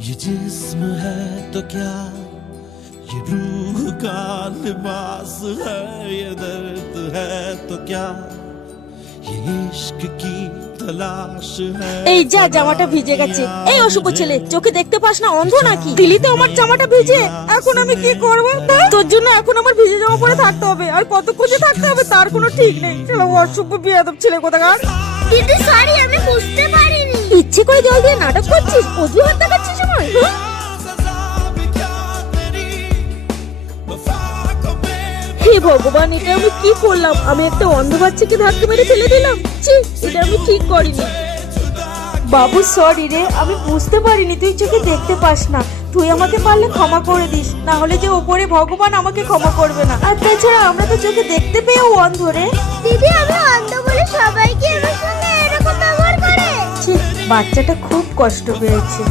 ये जिस्म है तो क्या, ये रूह का लिबास है, ये दर्द है तो क्या, ये इश्क की तलाश है। এই যা, জামাটা ভিজে গেছে। এই অশুভ ছেলে, চোখে দেখতে পাস না, অন্ধ নাকি? দিলি তো আমার জামাটা ভিজে। এখন আমি কি করব? তোর জন্য এখন আমার ভিজে জামা পরে থাকতে হবে, আর কতক্ষণ যে থাকতে হবে তার কোনো ঠিক নেই। চলো, অশুভ বিয়াদব ছেলে কোথাকার। দিদি সরি, আমি বুঝতে পারিনি। ইচ্ছে করে জল দিয়ে নাটক করছিস, অজুহাত দেখাচ্ছিস আমার। হে ভগবান, এটা আমি কি করলাম? আমি একটা অন্ধ বাচ্চাকে ধাক্কা মেরে ফেলে দিলাম। ছি, এটা আমি ঠিক করিনি। বাবু সরি রে, আমি বুঝতে পারিনি তুই চোখে দেখতে পাস না। তুই আমাকে পারলে ক্ষমা করে দিস, না হলে যে ওপরে ভগবান আমাকে ক্ষমা করবে না। আর তাছাড়া আমরা তো চোখে দেখতে পেয়েও অন্ধ রে। দিদি আমি অন্ধ বলে সবাইকে আমার সঙ্গে এরকম ব্যবহার করে। ছি, বাচ্চাটা খুব কষ্ট পেয়েছে।